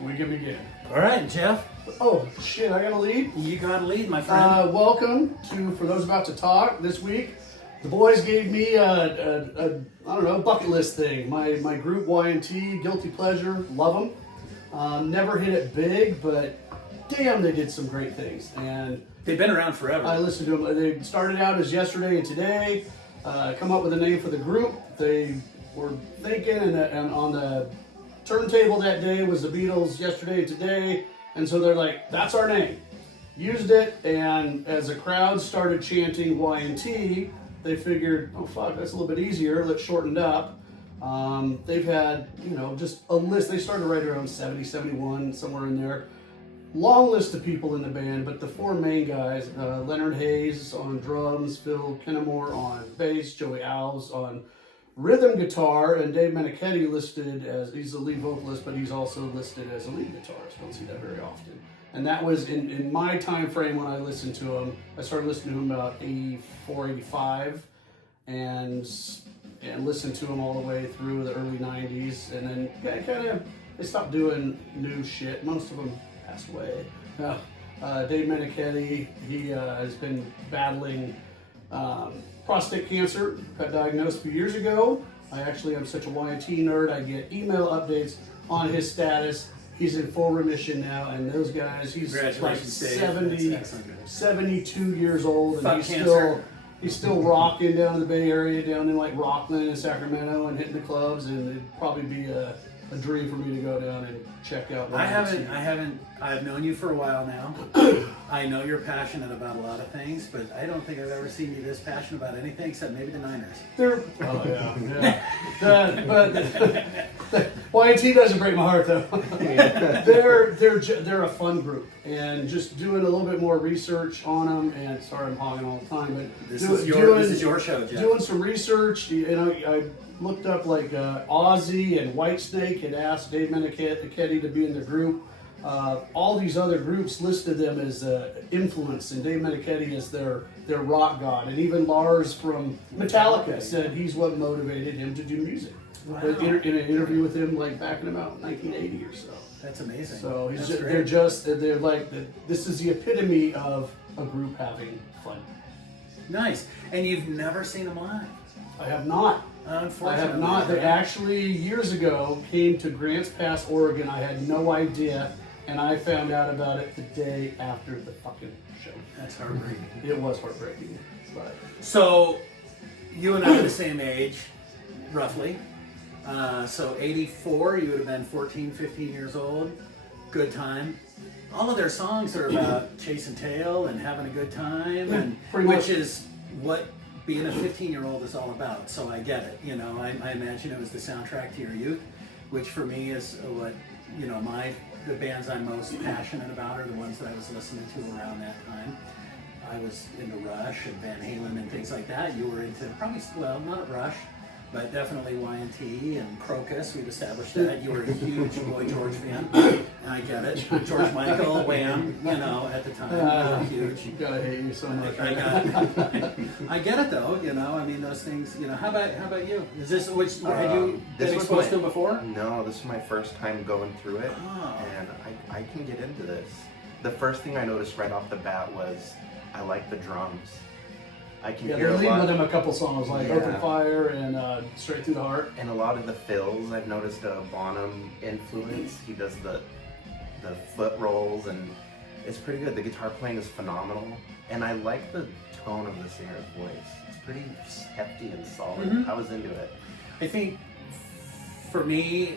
We can begin. All right, Jeff. Oh, shit, I got a lead? You got a lead, my friend. Welcome to, for those about to talk this week, the boys gave me I don't know, bucket list thing. My group Y&T, Guilty Pleasure, love them. Never hit it big, but damn, they did some great things. And they've been around forever. I listened to them. They started out as Yesterday and Today, come up with a name for the group. They were thinking, and on the turntable that day was the Beatles' Yesterday and Today, and so they're like, that's our name. Used it, and as the crowd started chanting Y&T, they figured, oh fuck, that's a little bit easier, let's shorten it up. They've had, just a list. They started right around 70, 71, somewhere in there. Long list of people in the band, but the four main guys, Leonard Hayes on drums, Phil Kennemore on bass, Joey Alves on rhythm guitar, and Dave Meniketti listed as, he's the lead vocalist, but he's also listed as a lead guitarist. Don't see that very often. And that was in my time frame when I listened to him. I started listening to him about 84, 85, and listened to him all the way through the early 90s. And then they stopped doing new shit. Most of them passed away. Dave Meniketti, he has been battling prostate cancer. Got diagnosed a few years ago. I actually am such a Y&T nerd. I get email updates on his status. He's in full remission now, and those guys, he's like 72 years old, and he's still rocking down in the Bay Area, down in like Rockland and Sacramento, and hitting the clubs, and it'd probably be a dream for me to go down and check out. I've known you for a while now. I know you're passionate about a lot of things, but I don't think I've ever seen you this passionate about anything except maybe the Niners. But Y&T doesn't break my heart though. They're a fun group, and just doing a little bit more research on them. And sorry, I'm hogging all the time, but this is your show, Jeff. Doing some research, I looked up like Ozzy and Whitesnake had asked Dave Meniketti to be in the group. All these other groups listed them as influence, and Dave Meniketti is their rock god. And even Lars from Metallica said he's what motivated him to do music. Wow. In an interview with him, like back in about 1980 or so. That's amazing. So they're like this is the epitome of a group having fun. Nice. And you've never seen them live? I have not. Unfortunately, I have not. They actually years ago came to Grants Pass, Oregon. I had no idea, and I found out about it the day after the fucking show. That's heartbreaking. It was heartbreaking. But so, you and I are the same age, roughly. So 84, you would have been 14, 15 years old. Good time. All of their songs are about chasing tail and having a good time, and which is what being a 15-year-old is all about. So I get it. I imagine it was the soundtrack to your youth, which for me is what the bands I'm most passionate about are the ones that I was listening to around that time. I was into Rush and Van Halen and things like that. You were into not Rush, but definitely Y&T and Crocus. We've established that. You were a huge Boy George fan. I get it. George Michael, Wham, at the time. Huge. You gotta hate you so much. I get it though, those things, how about you? Is this, had you been exposed to them before? No, this is my first time going through it, and I can get into this. The first thing I noticed right off the bat was I like the drums. I can hear they're leading with lot. them a couple songs like Open Fire and Straight Through the Heart. And a lot of the fills, I've noticed a Bonham influence. He does the foot rolls, and it's pretty good. The guitar playing is phenomenal, and I like the tone of the singer's voice. It's pretty hefty and solid. Mm-hmm. I was into it. I think for me,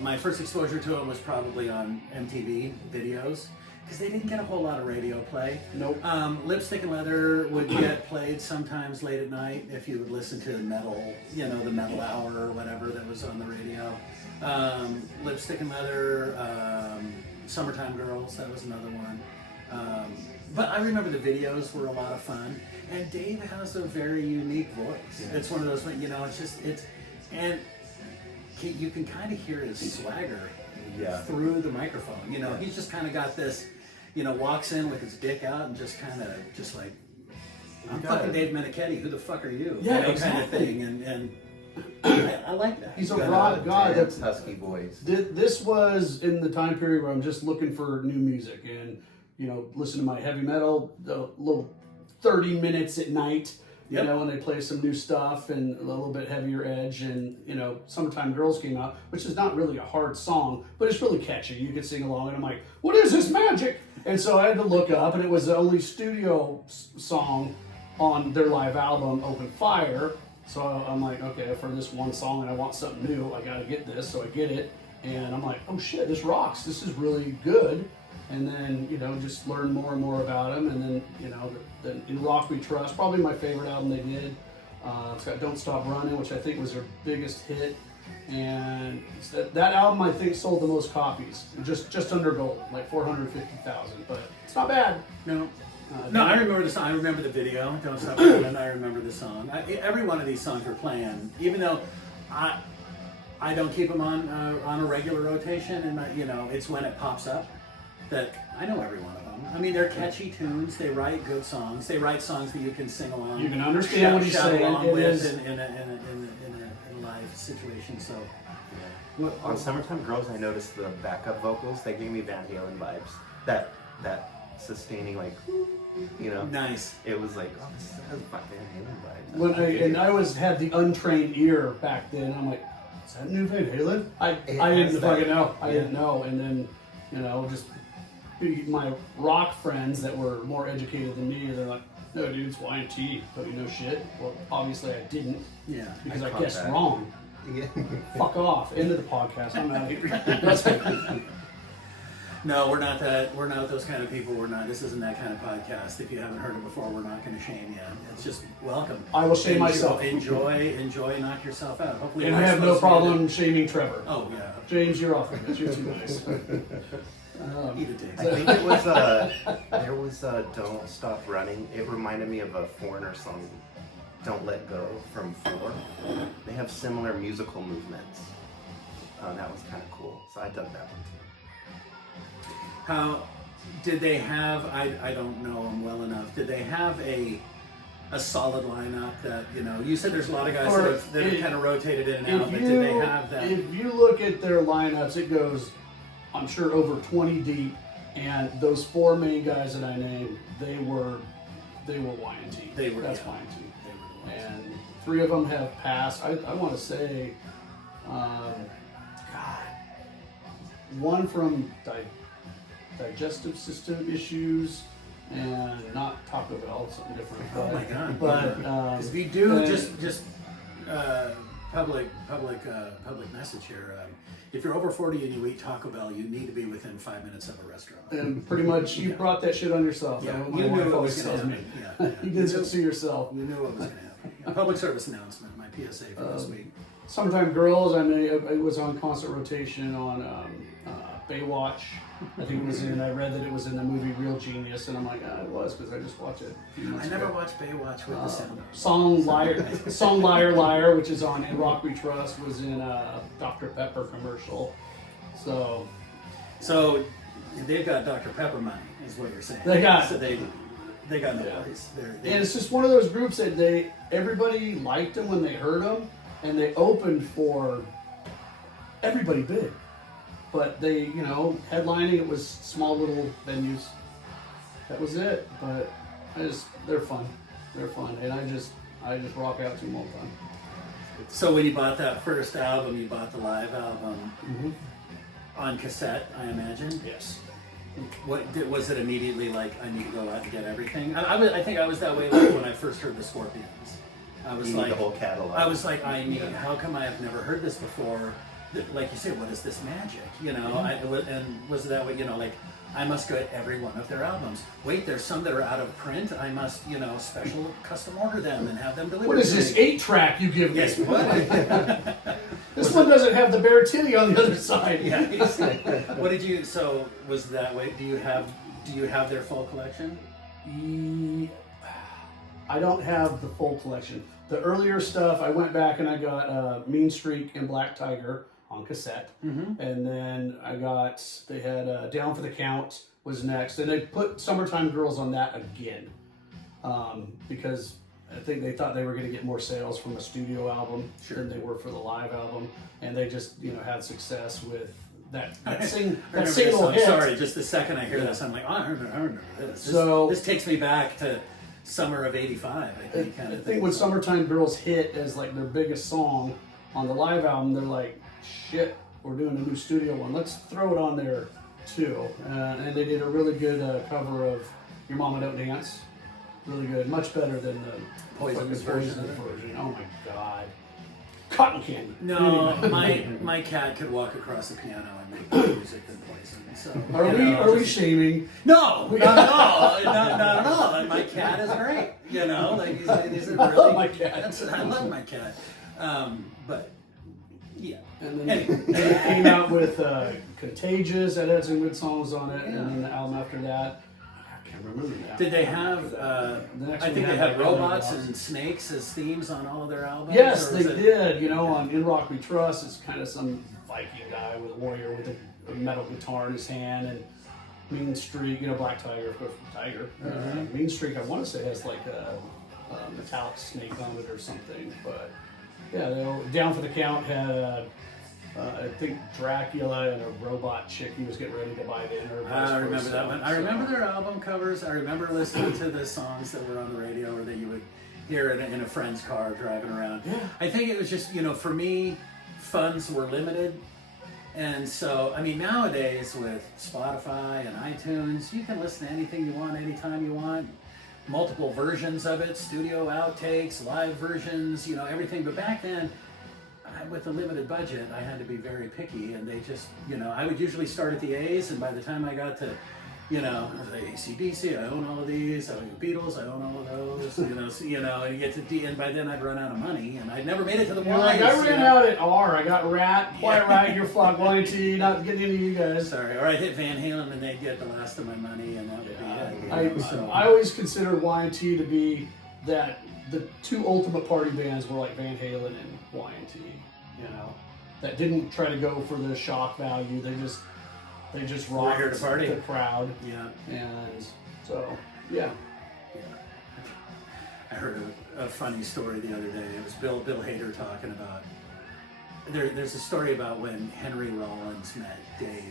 my first exposure to it was probably on MTV videos, because they didn't get a whole lot of radio play. Nope. Lipstick and Leather would get played sometimes late at night if you would listen to metal, the metal hour or whatever that was on the radio. Lipstick and Leather, Summertime Girls, that was another one. But I remember the videos were a lot of fun, and Dave has a very unique voice. Yeah. It's one of those, and you can kind of hear his swagger through the microphone. He's just kind of got this, walks in with his dick out and just like, I'm fucking Dave Meniketti, who the fuck are you? Yeah, kind exactly. of thing. And I like that. He's a Got rock guy. Dense, That's husky voice. This was in the time period where I'm just looking for new music and, you know, listen to my heavy metal, the little 30 minutes at night, you Yep. know, when they play some new stuff and a little bit heavier edge. And, you know, Summertime Girls came out, which is not really a hard song, but it's really catchy. You can sing along, and I'm like, what is this magic? And so I had to look up, and it was the only studio song on their live album, Open Fire. So I'm like, okay, for this one song and I want something new, I gotta get this. So I get it, and I'm like, oh shit, this rocks. This is really good. And then, you know, just learn more and more about them. And then, you know, In Rock We Trust, probably my favorite album they did. It's got Don't Stop Running, which I think was their biggest hit. And that album, I think, sold the most copies, just under gold, like 450,000. But it's not bad. No. No, I remember the song. I remember the video. Don't Stop Running. I remember the song. Every one of these songs we're playing, even though I don't keep them on a regular rotation, and you know, it's when it pops up that I know every one of them. I mean, they're catchy tunes. They write good songs. They write songs that you can sing along. You can understand what he's saying. Along with Is in a live situation. So. Well, on Summertime Girls, I noticed the backup vocals. They gave me Van Halen vibes. That sustaining, like, you know. Nice. It was like, oh, this has Van Halen vibes. I always had the untrained ear back then. I'm like, is that new Van Halen? I didn't fucking know. I didn't know. And then, you know, just my rock friends that were more educated than me, they're like, no, dude, it's Y&T. Don't you know shit? Well, obviously I didn't. Yeah. Because I caught guessed that. wrong. Yeah. Fuck off. End of the podcast. I'm out of here. No, we're not that. We're not those kind of people. We're not. This isn't that kind of podcast. If you haven't heard it before, we're not going to shame you. It's just welcome. I will shame myself. Enjoy, knock yourself out. Hopefully, And I you're have no supposed to do problem shaming Trevor. that. Oh yeah. James, you're off limits. You're too nice. Eat a dick. I think it was there was Don't Stop Running. It reminded me of a Foreigner song, Don't Let Go, from 4. They have similar musical movements. That was kind of cool. So I dug that one too. How did they have? I don't know them well enough. Did they have a solid lineup that, you know? You said there's a lot of guys that have kind of rotated in and out, but did they have that? If you look at their lineups, it goes, I'm sure, over 20 deep. And those 4 main guys that I named, they were Y&T. They were. That's Yeah. Y&T. They were the ones. And 3 of them have passed. I want to say, one from digestive system issues, and not Taco Bell, something different. Oh my God! But Because if you do and- just public message here. If you're over 40 and you eat Taco Bell, you need to be within 5 minutes of a restaurant. And pretty much you brought that shit on yourself. Yeah, My you knew wife what always was going to tells happen. me. Yeah, You did it to yourself. You knew what was going to happen. A public service announcement, my PSA for this week. Sometime Girls, I mean, it was on constant rotation on Baywatch. I think it was in. I read that it was in the movie Real Genius, and I'm like, it was because I just watched it. A few months I never ago. watched Baywatch with the sound. Song Liar Liar, which is on In Rock We Trust, was in a Dr. Pepper commercial. So they've got Dr. Pepper money, is what you're saying. They got- so they got no Yeah. place. and it's just one of those groups that everybody liked them when they heard them, and they opened for everybody big. But they, you know, headlining, it was small little venues. That was it. But they're fun. They're fun, and I just rock out to them all the time. So when you bought that first album, you bought the live album on cassette, I imagine. Yes. Was it immediately like, I need to go out and get everything? I think I was that way like when I first heard the Scorpions. I was You like need the whole catalog. I was like, how come I have never heard this before? Like you say, what is this magic? You know, and was it that way? You know, like I must get every one of their albums. Wait, there's some that are out of print. I must, you know, special custom order them and have them delivered. What is to this me. 8-track you give me? Yes, what? This one doesn't have the bare titty on the other side. Yeah. What did you? So was it that way? Do you have their full collection? I don't have the full collection. The earlier stuff, I went back and I got Mean Streak and Black Tiger on cassette. And then they had Down for the Count was next. And they put Summertime Girls on that again. Because I think they thought they were going to get more sales from a studio album than they were for the live album, and they just had success with that single hit. Sorry, just the second I hear this, I'm like, oh, I remember this. This takes me back to summer of '85. I think. I think when "Summertime Girls" hit as like their biggest song on the live album, they're like, shit, we're doing a new studio one. Let's throw it on there too. And they did a really good cover of "Your Mama Don't Dance." Really good, much better than the Poison's version. Oh my god, cotton candy. No, my cat could walk across the piano and make better music than Poison. So are we shaming? No, not at all. Not at all. And my cat is great. Like he's a really. I love my cat. I love my cat. But yeah. And then they came out with "Contagious" that had some good songs on it, and then the album after that. I can't remember that. Did they have? I think they had robots and snakes as themes on all of their albums. Yes, they did. On "In Rock We Trust," it's kind of some Viking guy with a warrior with a metal guitar in his hand, and "Mean Streak," Black Tiger, of course, Tiger. "Mean Streak," I want to say has like a metallic snake on it or something. But yeah, "Down for the Count" had. I think Dracula and a robot chick he was getting ready to buy dinner. I remember that one. I remember their album covers. I remember listening to the songs that were on the radio or that you would hear in a friend's car driving around. Yeah. I think it was just, for me, funds were limited. And so, nowadays with Spotify and iTunes, you can listen to anything you want, anytime you want. Multiple versions of it, studio outtakes, live versions, everything. But back then, with a limited budget, I had to be very picky, and they just, I would usually start at the A's, and by the time I got to, AC/DC, I own all of these, I own the Beatles, I own all of those, and you get to D, and by then I'd run out of money, and I'd never made it to the Y's. Like, I ran out at R, I got Rat, Quiet Riot, Your Flock, Y&T, not getting any of you guys. Sorry, or I'd hit Van Halen, and they'd get the last of my money, and that would be it. I always considered Y&T to be that the two ultimate party bands were like Van Halen and Y&T. That didn't try to go for the shock value. They just rocked the crowd. Yeah. And so, yeah. I heard a funny story the other day. It was Bill Hader talking about. There's a story about when Henry Rollins met David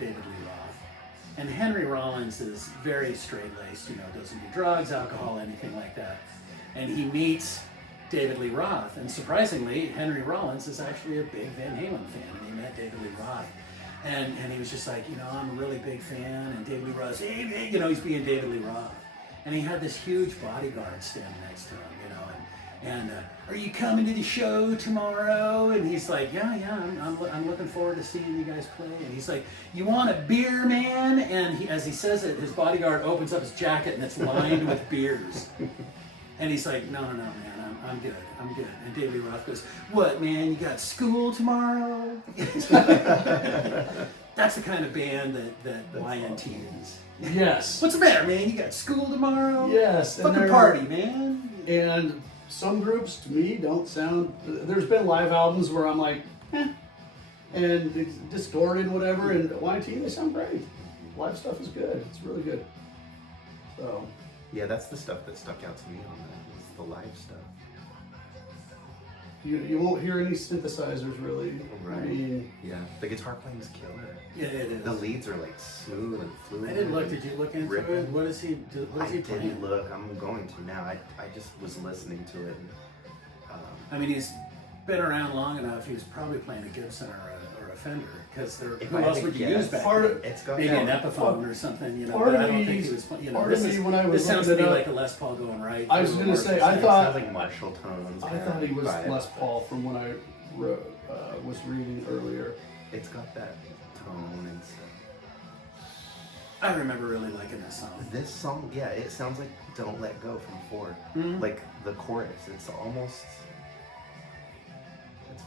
Lee Roth, and Henry Rollins is very straight-laced. Doesn't do drugs, alcohol, anything like that, and he meets David Lee Roth, and surprisingly, Henry Rollins is actually a big Van Halen fan, and he met David Lee Roth, and he was just like, I'm a really big fan, and David Lee Roth's, hey, he's being David Lee Roth, and he had this huge bodyguard standing next to him, and are you coming to the show tomorrow? And he's like, yeah, I'm looking forward to seeing you guys play, and he's like, you want a beer, man? And as he says it, his bodyguard opens up his jacket, and it's lined with beers, and he's like, no, man. I'm good. And David Lee Roth goes, what, man, you got school tomorrow? That's the kind of band that Y&T is. Yes. What's the matter, man? You got school tomorrow? Yes. Fucking party, man. And some groups, to me, don't sound... There's been live albums where I'm like, and it's distorted and whatever, and Y&T, they sound great. Live stuff is good. It's really good. So... Yeah, that's the stuff that stuck out to me on that, was the live stuff. You won't hear any synthesizers really. Right. Yeah, the guitar playing is killer. Yeah, it is. The leads are like smooth and fluid. I didn't look. Did you look into it? What is he playing? I didn't look. I'm going to now. I just was listening to it. And, he's been around long enough. He was probably playing a Gibson or a Fender, because who else would you use back then? Maybe an Epiphone or something. But I don't think he was playing. This sounds to me like a Les Paul going right. I was going to say, I it thought sounds like Marshall tones. I thought he was Les Paul from when I was reading earlier. It's got that tone and stuff. I remember really liking this song. This song, yeah, it sounds like "Don't Let Go" from Ford. Mm-hmm. Like the chorus, it's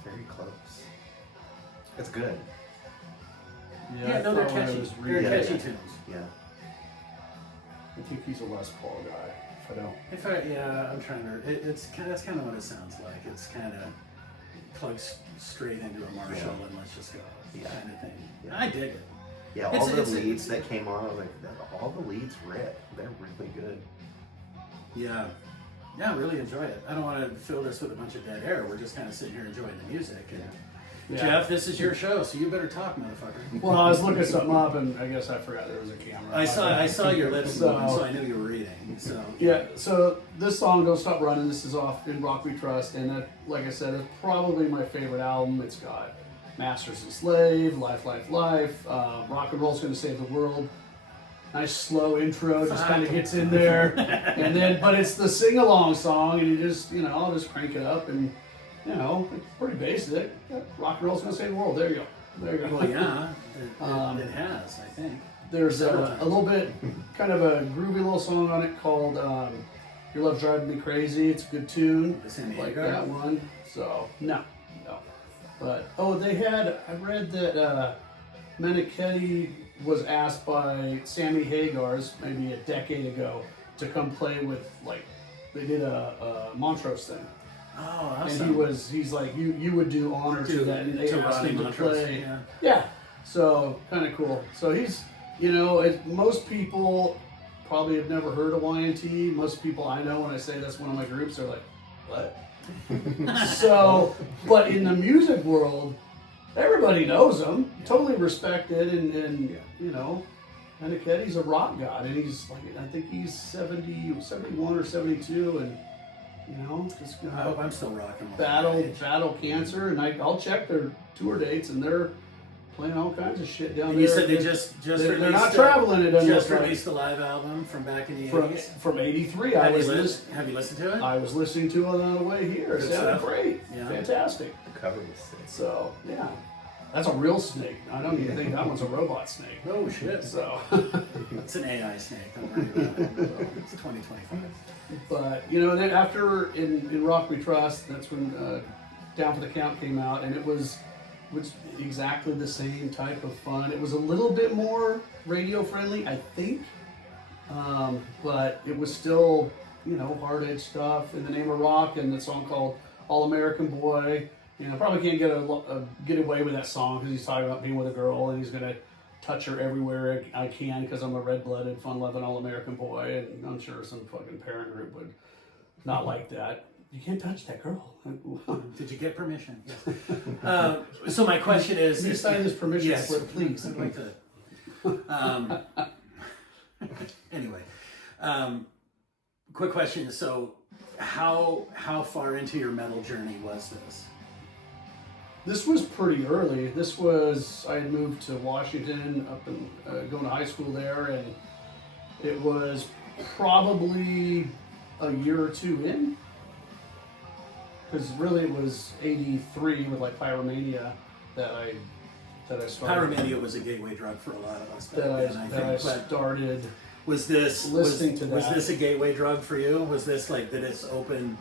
very close. It's good. Yeah, no, they're catchy. They're catchy tunes. Yeah. I think he's a Les Paul guy. I'm trying to. That's kind of what it sounds like. It's kind of plugs straight into a Marshall and let's just go kind of thing. Yeah. I dig it. Yeah, all the leads that came on, I was like, all the leads rip. They're really good. Yeah. Yeah, really enjoy it. I don't want to fill this with a bunch of dead air. We're just kind of sitting here enjoying the music. And Yeah. Jeff, this is your show, so you better talk, motherfucker. Well, I was looking something up, and I guess I forgot there was a camera. I saw your lips So- moving, so I knew you were reading. So Yeah, so this song, Don't Stop Running, this is off In Rock We Trust, and that, like I said, is probably my favorite album. It's got Masters and Slave, Life, Life, Life, Rock and Roll's Gonna Save the World. Nice slow intro, just kind of gets in there, and then, but it's the sing-along song, and you just, I'll just crank it up, and, it's pretty basic. Rock and Roll's Gonna Save the World, there you go. There you go. well, yeah, it has, I think. There's a little bit, kind of a groovy little song on it called Your Love's Driving Me Crazy. It's a good tune. The Sammy Like Hagar? that one. So, no. But, I read that Meniketti was asked by Sammy Hagar's maybe a decade ago to come play with, they did a Montrose thing. Oh, awesome. And he's like, you would do honor to that. And they to asked Rodney him to Montrose, play. yeah. Yeah. So, kind of cool. So he's, most people probably have never heard of Y&T. Most people I know, when I say that's one of my groups, are like, what? So, but in the music world, everybody knows him, totally respected, and Meniketti's a rock god, and he's like, I think he's 71 or 72, and just I hope I'm still rocking. with battle cancer, and I'll check their tour dates, and they're playing all kinds of shit down And there. you said they just they're released not traveling. It doesn't just look like. released a live album from back in the From 80s. from '83. Have you listened to it? I was listening to it on the way here. It Good sounded stuff. great, Yeah. fantastic. The cover was sick. So yeah, that's a real snake. I don't even think that one's a robot snake. Oh shit! So, It's an AI snake. Don't worry about it. It's 2025. but and then after in Rock We Trust, that's when Down for the Count came out, and it was exactly the same type of fun. It was a little bit more radio friendly, I think, but it was still hard edge stuff. In the Name of Rock, and the song called All American Boy. Probably can't get away with that song because he's talking about being with a girl and he's gonna touch her everywhere I can because I'm a red-blooded, fun-loving all-American boy, and I'm sure some fucking parent group would not like that. You can't touch that girl. Did you get permission? So my question is: Can you sign this permission Yes. slip, please? I'd like to. Anyway, quick question. So, how far into your metal journey was this? This was pretty early. I had moved to Washington up and going to high school there, and it was probably a year or two in. Because really it was '83 with Pyromania that I started. Pyromania was a gateway drug for a lot of us. Back That I then, I think. started. Was this listening to was that. this a gateway drug for you? Was this did it open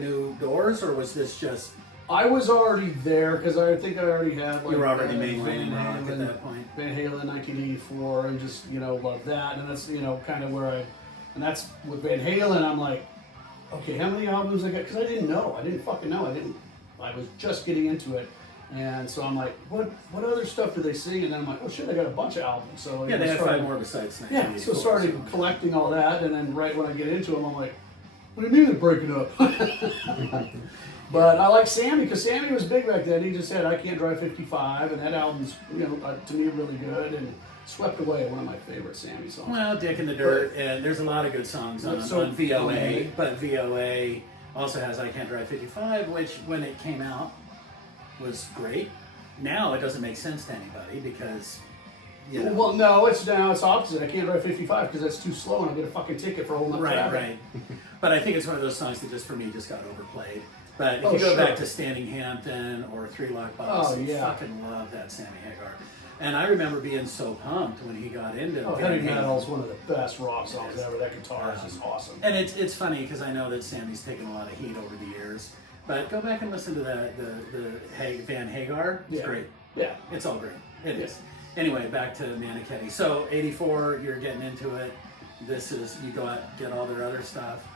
new doors, or was this just I was already there because I think I already had you were already Van mainlining rock at Halen, that point? Van Halen 1984, and just loved that, and that's kind of where and that's with Van Halen. I'm like, okay, how many albums I got? Because I didn't fucking know. I was just getting into it, and so I'm like, what other stuff do they sing? And then I'm like, oh shit, I got a bunch of albums. So Yeah, they had started, 5 more besides. Yeah, so started collecting all that, and then right when I get into them, I'm like, what do you mean they're breaking up? But I like Sammy because Sammy was big back then. He just said, I Can't Drive 55, and that album's to me really good and swept away one of my favorite Sammy songs. Well, Dick in the Dirt, and there's a lot of good songs on VOA, but VOA also has I Can't Drive 55, which when it came out was great. Now it doesn't make sense to anybody because Well, no, it's opposite. I Can't Drive 55 because that's too slow and I'll get a fucking ticket for holding up traffic. Right. But I think it's one of those songs that just for me just got overplayed. But if you go back to Standing Hampton or Three Lock Box, I fucking love that Sammy Hagar. And I remember being so pumped when he got into Heavy Metal is one of the best rock songs ever. That guitar is just awesome. And it's funny because I know that Sammy's taken a lot of heat over the years. But go back and listen to the Van Hagar. It's great. Yeah. It's all great. It is. Anyway, back to Meniketti. So, 84, you're getting into it. You go out, get all their other stuff.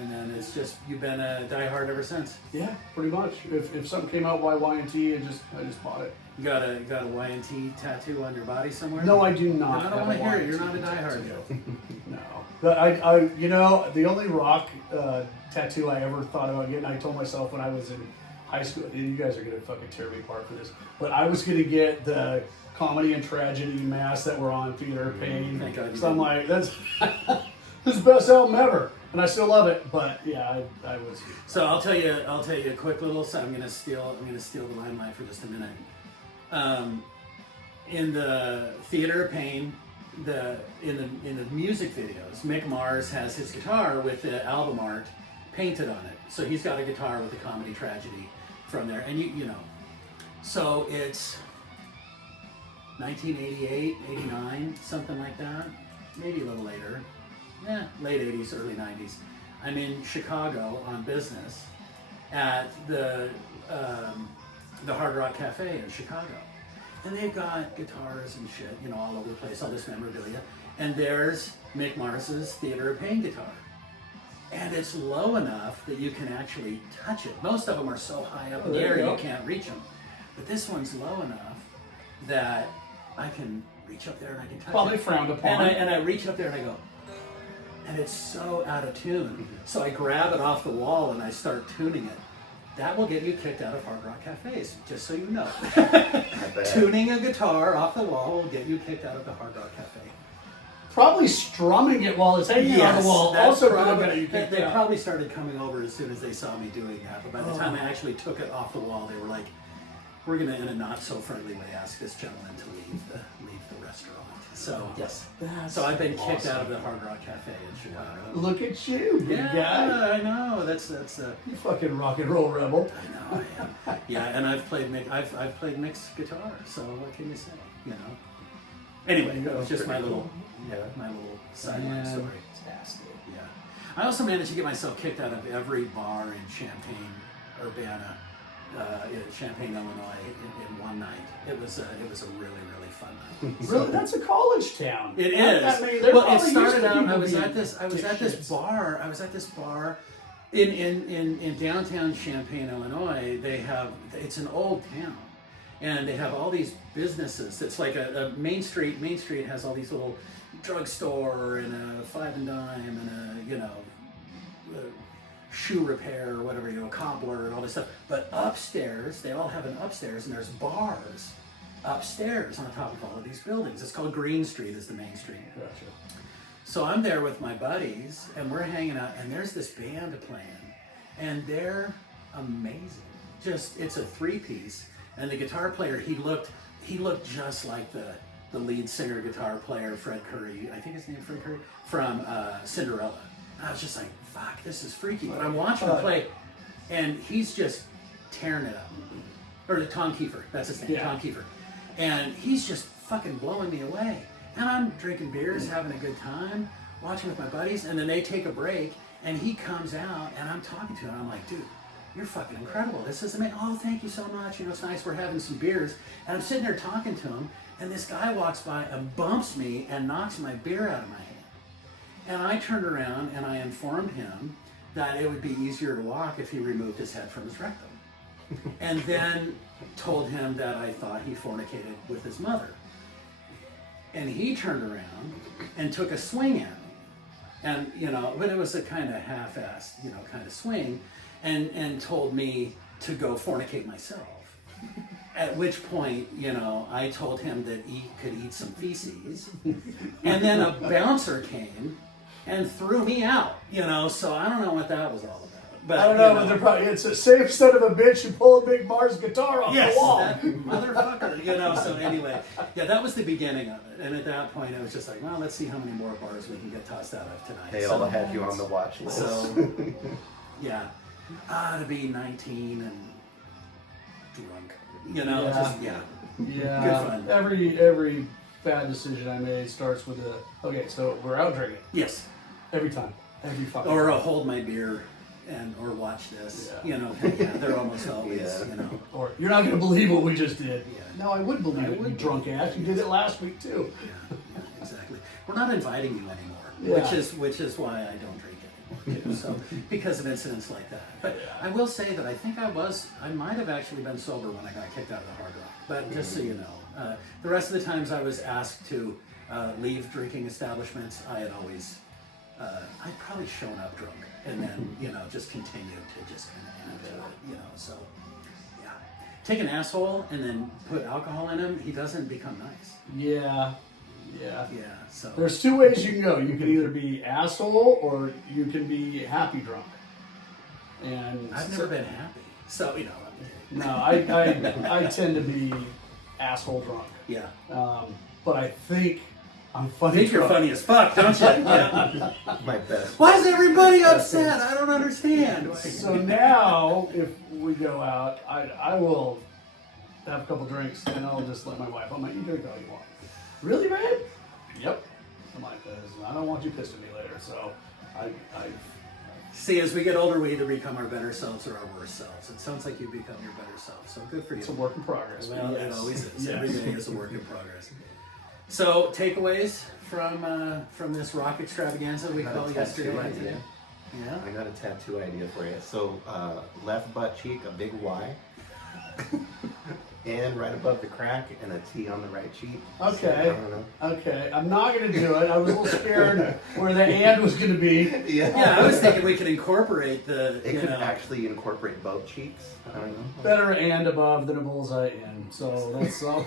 And then it's just, you've been a diehard ever since. Yeah, pretty much. If something came out by Y&T, I just bought it. You got a Y&T tattoo on your body somewhere? No, I do not. I don't want to hear it. You're not a diehard. No. But you know, the only rock tattoo I ever thought about getting, I told myself when I was in high school, and you guys are gonna fucking tear me apart for this, but I was gonna get the comedy and tragedy masks that were on Theater of Pain. Thank God you So I'm didn't. like, that's this is the best album ever, and I still love it. But yeah, I was. So I'll tell you a quick little. So I'm gonna steal the limelight for just a minute. In the Theater of Pain, in the music videos, Mick Mars has his guitar with the album art painted on it. So he's got a guitar with the comedy tragedy from there, and you know, so it's 1988, 89, something like that, maybe a little later. Yeah, late 80s, early 90s. I'm in Chicago on business at the Hard Rock Cafe in Chicago. And they've got guitars and shit, you know, all over the place, all this memorabilia. And there's Mick Mars's Theater of Pain guitar. And it's low enough that you can actually touch it. Most of them are so high up in the there air you go. you can't reach them. But this one's low enough that I can reach up there and I can touch Probably it. frowned upon. And I reach up there and I go, and it's so out of tune. So I grab it off the wall and I start tuning it. That will get you kicked out of Hard Rock Cafes, just so you know. Tuning a guitar off the wall will get you kicked out of the Hard Rock Cafe. Probably strumming it while it's hanging on the wall. that's Also, probably, probably they probably started coming over as soon as they saw me doing that. But by the time I actually took it off the wall, they were like, "We're gonna, in a not so friendly way, ask this gentleman to leave the restaurant." So yes, so I've been kicked out of the Hard Rock Cafe in Chicago. Look at you, big Yeah, guy. I know. That's You fucking rock and roll rebel. I know I am. Yeah, and I've played mixed guitar. So what can you say? You know. Anyway, that was just my little sideline story. Fantastic. Yeah. I also managed to get myself kicked out of every bar in Champaign, Urbana, in Champaign, Illinois, in one night. It was a really fun night. Really, that's a college town. It is. I mean, there Well, it probably used started to out. people I was being at this bar in downtown Champaign, Illinois. It's an old town, and they have all these businesses. It's like a Main Street. Main Street has all these little drugstore and a Five and Dime and a shoe repair or whatever, cobbler and all this stuff. But upstairs, they all have an upstairs, and there's bars upstairs on top of all of these buildings. It's called Green Street, is the main street. Gotcha. So I'm there with my buddies, and we're hanging out, and there's this band playing, and they're amazing. It's a three-piece, and the guitar player, he looked just like the lead singer guitar player, Fred Curry, I think his name is Fred Curry, from Cinderella. And I was just like, fuck, this is freaky. But I'm watching him play, and he's just tearing it up. Or Tom Kiefer, that's his name, Tom Kiefer. And he's just fucking blowing me away. And I'm drinking beers, having a good time, watching with my buddies, and then they take a break, and he comes out, and I'm talking to him, and I'm like, dude, you're fucking incredible. This is amazing. Oh, thank you so much. It's nice. We're having some beers. And I'm sitting there talking to him, and this guy walks by and bumps me and knocks my beer out of my hand. And I turned around, and I informed him that it would be easier to walk if he removed his head from his rectum. And then told him that I thought he fornicated with his mother. And he turned around and took a swing at me. And, but it was a kind of half-assed, kind of swing, and told me to go fornicate myself. At which point, I told him that he could eat some feces. And then a bouncer came and threw me out, so I don't know what that was all about. But, I don't know, but they're probably, it's a safe son of a bitch who pulled Big Mars guitar off the wall. That motherfucker, so anyway, that was the beginning of it. And at that point, I was just like, well, let's see how many more bars we can get tossed out of tonight. They all had you on the watch list. So, yeah. To be 19 and drunk, Yeah. Good fun. Every bad decision I made starts with okay, so we're out drinking. Yes. Every time. Every fucking Or time. hold my beer or watch this. Yeah. They're almost always, Or you're not going to believe what we just did. Yeah. No, I would believe I it, you would drunk ass. You did it last week too. Yeah, exactly. We're not inviting you anymore, Yeah. which is why I don't drink anymore too. So because of incidents like that. But I will say that I think I might have actually been sober when I got kicked out of the Hard Rock. But just so you know, the rest of the times I was asked to leave drinking establishments, I had always I'd probably shown up drunk and then, just continued to just kind of add to it, so, yeah. Take an asshole and then put alcohol in him, he doesn't become nice. Yeah. Yeah, so. There's two ways you can go. You can either be asshole or you can be happy drunk. And I've never been happy, so, No, I tend to be asshole drunk. Yeah. But I think I'm funny. I think you're funny as fuck, don't you? Yeah. My best. Why is everybody upset? I don't understand. So now, if we go out, I will have a couple drinks and I'll just let my wife. I'm like, you drink all you want. Really, babe? Yep. I'm like, 'cause I don't want you pissed at me later. So I See, as we get older, we either become our better selves or our worse selves. It sounds like you become your better self. So good for you. It's a work in progress. Well, it always is. Yes. Every day is a work in progress. So takeaways from this rock extravaganza we called yesterday. Idea. Yeah. I got a tattoo idea for you. So left butt cheek, a big Y. And right above the crack, and a T on the right cheek. Okay. So, I don't know. Okay. I'm not going to do it. I was a little scared where the and was going to be. Yeah, I was thinking we could incorporate the. It could actually incorporate both cheeks. I don't know. Better and above than a bullseye in. So that's all.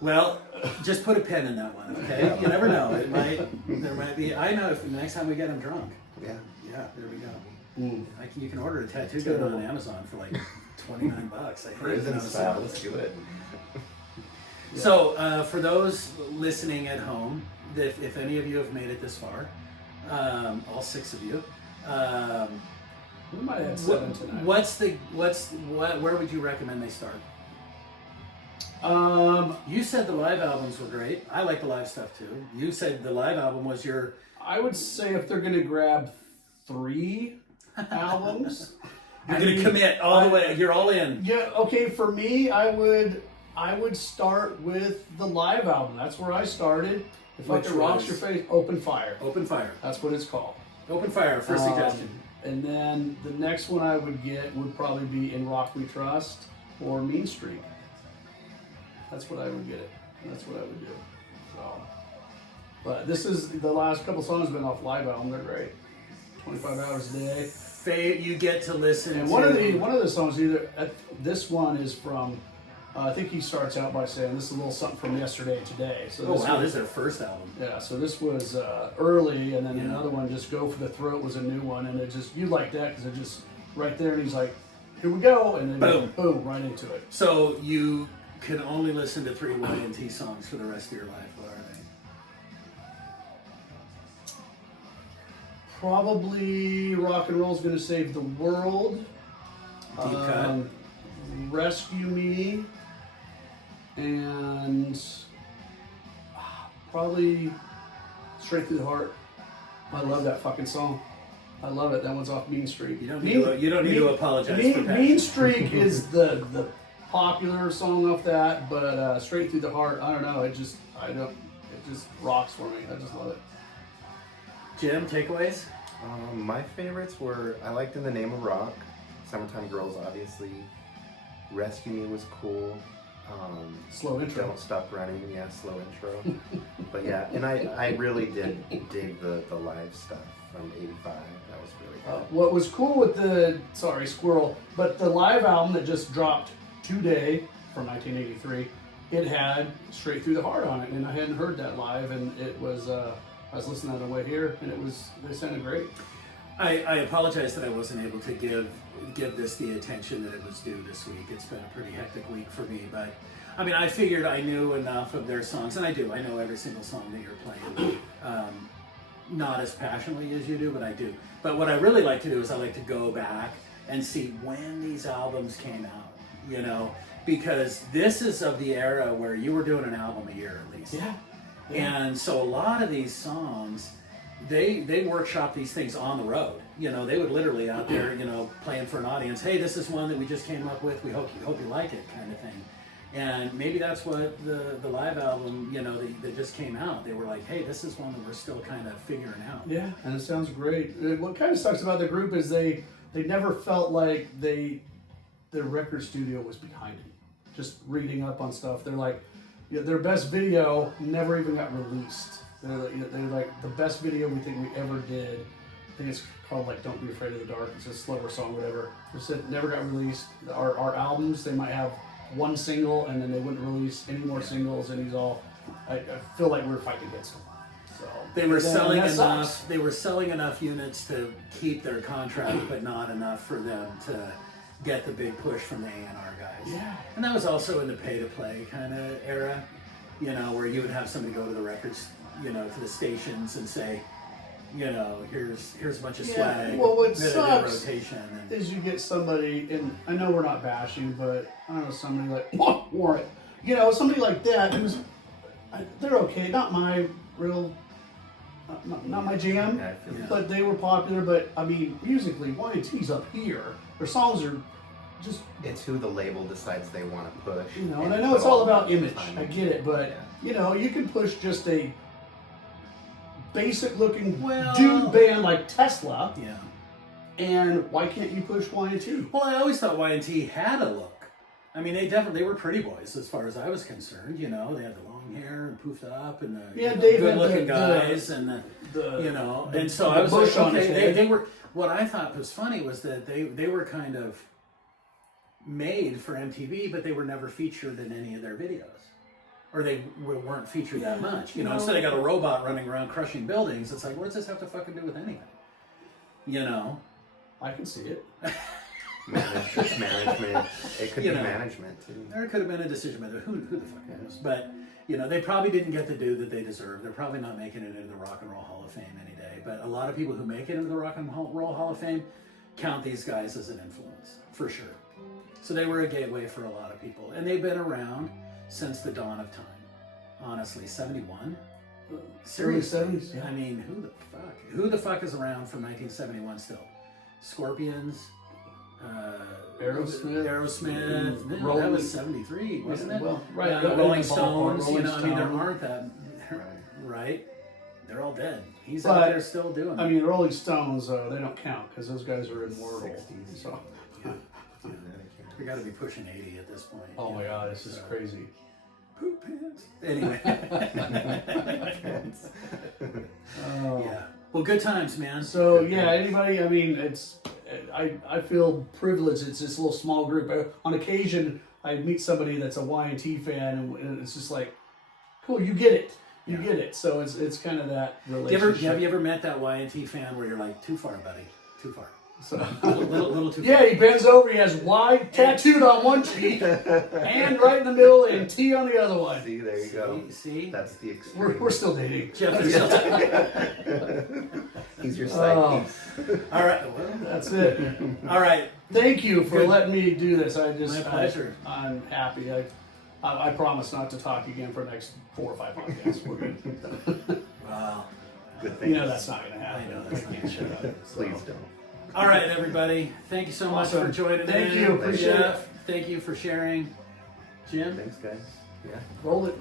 Well, just put a pin in that one, okay? You never know. There might be. I know if the next time we get him drunk. Yeah. Yeah, there we go. Mm. You can order a tattoo gun on Amazon for like $29. I think. Prison style. Let's do it. So, for those listening at home, if any of you have made it this far, all 6 of you, We might have 7 tonight. Where would you recommend they start? You said the live albums were great. I like the live stuff too. You said the live album was your. I would say if they're going to grab 3 albums, You're going to commit all the way. You're all in. Yeah. Okay. For me, I would start with the live album. That's where I started. If Which Fucking Rocks was? Your Face, Open Fire. Open Fire. That's what it's called. Open Fire. First suggestion. And then the next one I would get would probably be In Rock We Trust or Mean Streak. That's what I would get. That's what I would do. So, but this is the last couple songs have been off live album. They're great. 25 hours a day. You get to listen. And to one of the songs this one is from. I think he starts out by saying this is a little something from yesterday and today. So Oh wow, this is their first album. Yeah, so this was early, and then Yeah. another one, Just Go for the Throat, was a new one, and it just, you like that because it just right there, and he's like, here we go, and then boom, right into it. So you can only listen to 3 Y&T songs for the rest of your life. What are they? Probably Rock and Roll's Gonna Save the World. Deep Cut. Rescue Me, and probably Straight Through the Heart. I love that fucking song. I love it. That one's off Mean Streak. You don't need to apologize for that. Mean Streak is the popular song off that, but Straight Through the Heart, I don't know. It just rocks for me. I just love it. Jim, takeaways? My favorites were, I liked In the Name of Rock, Summertime Girls, obviously. Rescue Me was cool. Slow intro. Don't Stop Running, yeah, slow intro. But yeah, and I really did dig the live stuff from '85. That was really good. What was cool with Squirrel, but the live album that just dropped today from 1983, it had Straight Through the Heart on it, and I hadn't heard that live, and it was, I was listening on the way here, and they sounded great. I apologize that I wasn't able to give this the attention that it was due this week. It's been a pretty hectic week for me, but I mean, I figured I knew enough of their songs, and I do. I know every single song that you're playing. Not as passionately as you do, but I do. But what I really like to do is I like to go back and see when these albums came out, because this is of the era where you were doing an album a year at least. Yeah. And so a lot of these songs, they workshop these things on the road. They would literally out there, playing for an audience. Hey, this is one that we just came up with. We hope you like it, kind of thing. And maybe that's what the live album, that just came out. They were like, hey, this is one that we're still kind of figuring out. Yeah, and it sounds great. What kind of sucks about the group is they never felt like their record studio was behind them. Just reading up on stuff, they're like, their best video never even got released. They're like the best video we think we ever did. I think it's called like "Don't Be Afraid of the Dark." It's a slower song, whatever. It never got released. Our albums, they might have one single, and then they wouldn't release any more singles. And he's all, I feel like we're fighting against him. So they were selling enough. Sucks. They were selling enough units to keep their contract, but not enough for them to get the big push from the A&R guys. Yeah. And that was also in the pay-to-play kind of era, you know, where you would have somebody go to the records, you know, to the stations and say, you know, here's a bunch of swag. Well, what that sucks rotation is you get somebody, and I know we're not bashing, but I don't know, somebody like Warren, you know, somebody like that who's, they're okay, not my real, not my jam, Yeah, I feel Yeah. but they were popular. But I mean, musically, Y&T's up here. Their songs are just, It's who the label decides they want to push. you know, and I know it's all about image. time. I get it, but Yeah. you know, you can push just a basic looking Well- dude band like Tesla, yeah. and why can't you push Y&T? Well, I always thought Y&T had a look. I mean, they were pretty boys as far as I was concerned. You know, they had the long hair and poofed up, and the Yeah, Dave had good-looking the- guys, and The you know, the- and so the I was like, bush on his okay, head. they were. What I thought was funny was that they were kind of made for MTV, but they were never featured in any of their videos, or they weren't featured that much. You know, instead they got a robot running around crushing buildings. It's like, what does this have to fucking do with anything? You know. I can see it. Management. It could You be know. management too. There could have been a decision by who the fuck knows. But, you know, they probably didn't get the due that they deserve. They're probably not making it into the Rock and Roll Hall of Fame any day. But a lot of people who make it into the Rock and Roll Hall of Fame count these guys as an influence, for sure. So they were a gateway for a lot of people. And they've been around since the dawn of time. Honestly, 71? Seriously. 70s, yeah. I mean, who the fuck? Who the fuck is around from 1971 still? Scorpions? Aerosmith. No, that Rolling- was 73, wasn't it? Well, right. Rolling in the ballpark, Stones, you Rolling know, I mean, there Stone. aren't that, Right. right? They're all dead. He's But, out there still doing it. I mean, the Rolling Stones, they don't count because those guys are immortal. 60s. So, We got to be pushing 80 at this point. oh you my know, God, this is so- crazy. Poop pants. Anyway. Oh. Yeah. Well, good times, man. So yeah, anybody? I mean, I feel privileged. It's this little small group. On occasion, I meet somebody that's a Y&T fan, and it's just like, cool, you get it, you get it. So it's kind of that relationship. Have you ever met that Y&T fan where you're like, too far, buddy, too far, So, little too far? yeah, he bends over. He has Y tattooed on one cheek, and right in the middle, and T on the other one. See, there you go. See? That's the extreme. We're still dating. Jeff, there's still He's your side Oh. piece. all right. Well, That's it. all right. Thank you for Good. letting me do this. My pleasure. I'm happy. I promise not to talk again for the next 4 or 5 podcasts. We're good. Wow. Good You thing. know that's not going to happen. I know that's not gonna Shut up. Please don't. All right, everybody. Thank you so much Awesome. for joining Thank in. you. Appreciate Jeff, thank you for sharing. Jim? Thanks, guys. Yeah. Roll it.